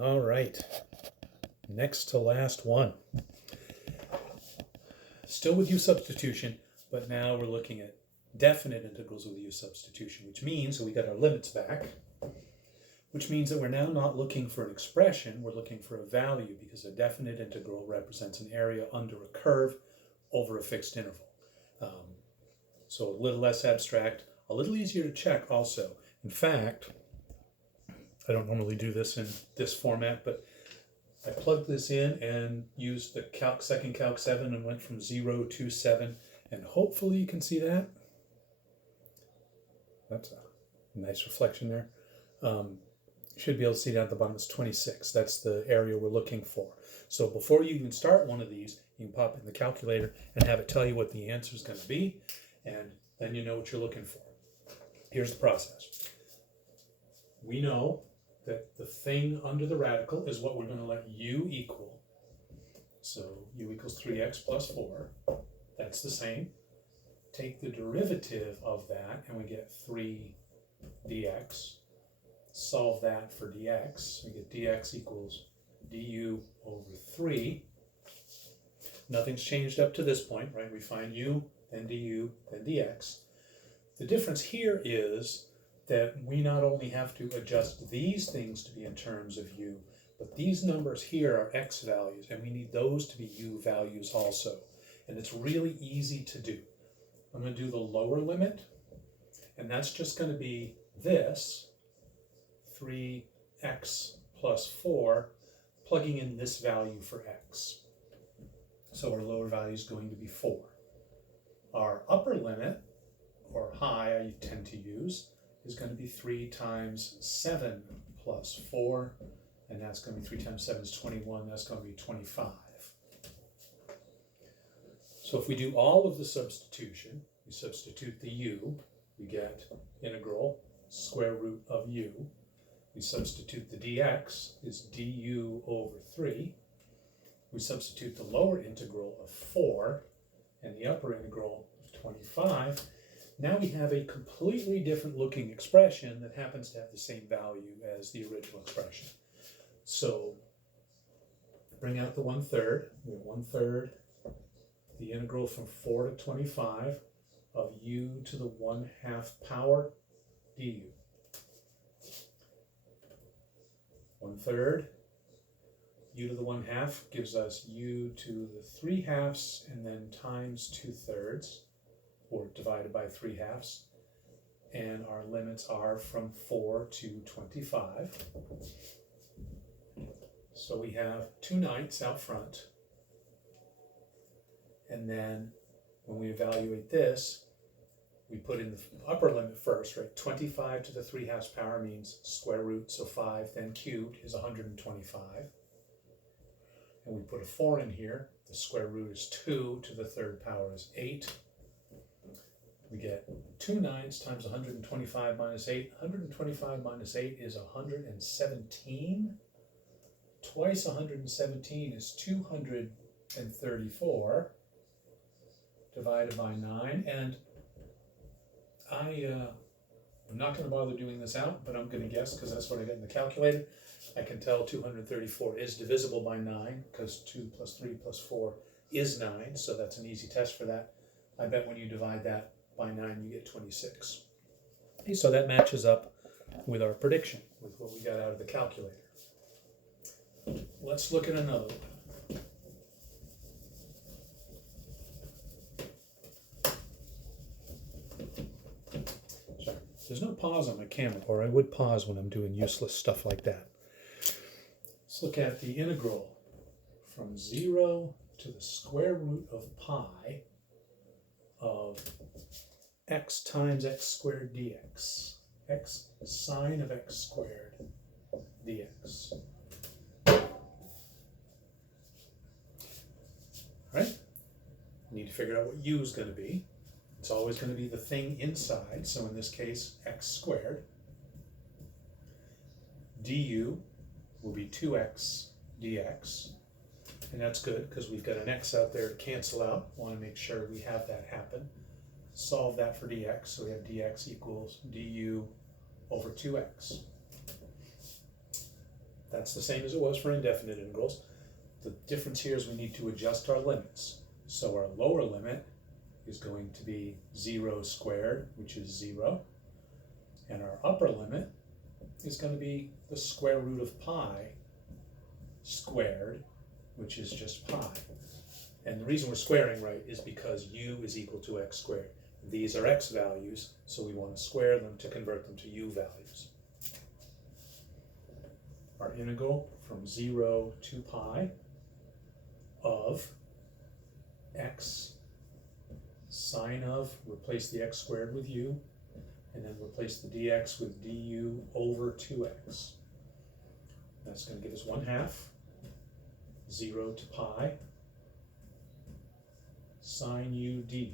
All right, next to last one. Still with U-substitution, but now we're looking at definite integrals with U-substitution, which means that we got our limits back, which means that we're now not looking for an expression, we're looking for a value, because a definite integral represents an area under a curve over a fixed interval. So a little less abstract, a little easier to check also. In fact, I don't normally do this in this format, but I plugged this in and used the second Calc 7 and went from 0 to 7, and hopefully you can see that. That's a nice reflection there. You should be able to see down at the bottom, it's 26. That's the area we're looking for. So before you even start one of these, you can pop it in the calculator and have it tell you what the answer is going to be, and then you know what you're looking for. Here's the process. We know that the thing under the radical is what we're going to let u equal. So u equals 3x plus 4. That's the same. Take the derivative of that, and we get 3 dx. Solve that for dx. We get dx equals du over 3. Nothing's changed up to this point, right? We find u, then du, then dx. The difference here is that we not only have to adjust these things to be in terms of u, but these numbers here are x values, and we need those to be u values also. And it's really easy to do. I'm going to do the lower limit, and that's just going to be this, 3x plus 4, plugging in this value for x. So our lower value is going to be 4. Our upper limit, or high I tend to use, is going to be 3 times 7 plus 4, and that's going to be 3 times 7 is 21, that's going to be 25. So if we do all of the substitution, we substitute the u, we get integral square root of u. We substitute the dx is du over 3. We substitute the lower integral of 4 and the upper integral of 25. Now we have a completely different looking expression that happens to have the same value as the original expression. So bring out the 1/3. We have 1/3 the integral from 4 to 25 of u to the 1/2 power du. 1/3 u to the 1/2 gives us u to the 3/2 and then times 2/3, or divided by 3/2, and our limits are from 4 to 25. So we have 2 9ths out front, and then when we evaluate this, we put in the upper limit first, right? 25 to the 3/2 power means square root, so 5, then cubed is 125. And we put a 4 in here. The square root is 2 to the 3rd power is 8. We get 2 9ths times 125 minus 8. 125 minus 8 is 117. Twice 117 is 234 divided by 9. And I'm not going to bother doing this out, but I'm going to guess because that's what I got in the calculator. I can tell 234 is divisible by 9 because 2 plus 3 plus 4 is 9, so that's an easy test for that. I bet when you divide that by 9, you get 26. Okay, so that matches up with our prediction, with what we got out of the calculator. Let's look at another one. Sorry, there's no pause on my camera, or I would pause when I'm doing useless stuff like that. Let's look at the integral from 0 to the square root of pi of x times x squared dx. X sine of x squared dx. All right, we need to figure out what u is going to be. It's always going to be the thing inside, so in this case, x squared. Du will be 2x dx, and that's good because we've got an x out there to cancel out. Want to make sure we have that happen. Solve that for dx, so we have dx equals du over 2x. That's the same as it was for indefinite integrals. The difference here is we need to adjust our limits. So our lower limit is going to be 0 squared, which is 0. And our upper limit is going to be the square root of pi squared, which is just pi. And the reason we're squaring, right, is because u is equal to x squared. These are x values, so we want to square them to convert them to u values. Our integral from 0 to pi of x sine of, replace the x squared with u, and then replace the dx with du over 2x. That's going to give us 1/2, 0 to pi, sine u du.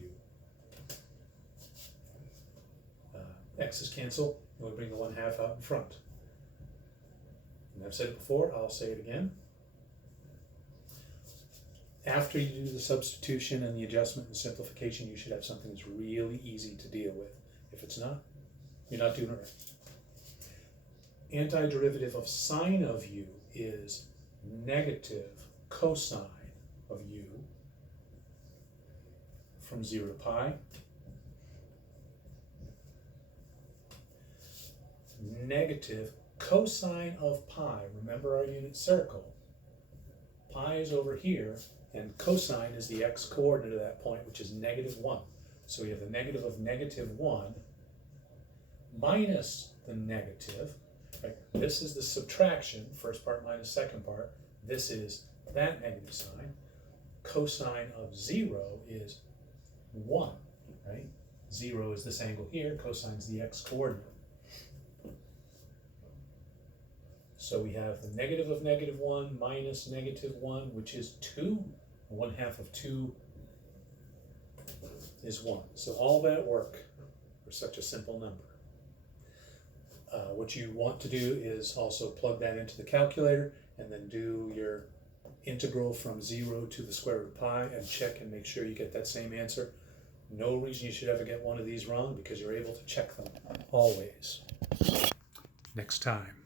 X's cancel, and we bring the 1/2 out in front. And I've said it before, I'll say it again. After you do the substitution and the adjustment and simplification, you should have something that's really easy to deal with. If it's not, you're not doing it right. Antiderivative of sine of u is negative cosine of u from 0 to pi. Negative cosine of pi. Remember our unit circle. Pi is over here, and cosine is the x coordinate of that point, which is -1. So we have the negative of -1 minus the negative. Right? This is the subtraction, first part minus second part. This is that negative sign. Cosine of 0 is 1. Right? 0 is this angle here. Cosine is the x coordinate. So we have the negative of -1 minus -1, which is 2. 1/2 of 2 is 1. So all that work for such a simple number. What you want to do is also plug that into the calculator and then do your integral from 0 to the square root of pi and check and make sure you get that same answer. No reason you should ever get one of these wrong because you're able to check them always. Next time.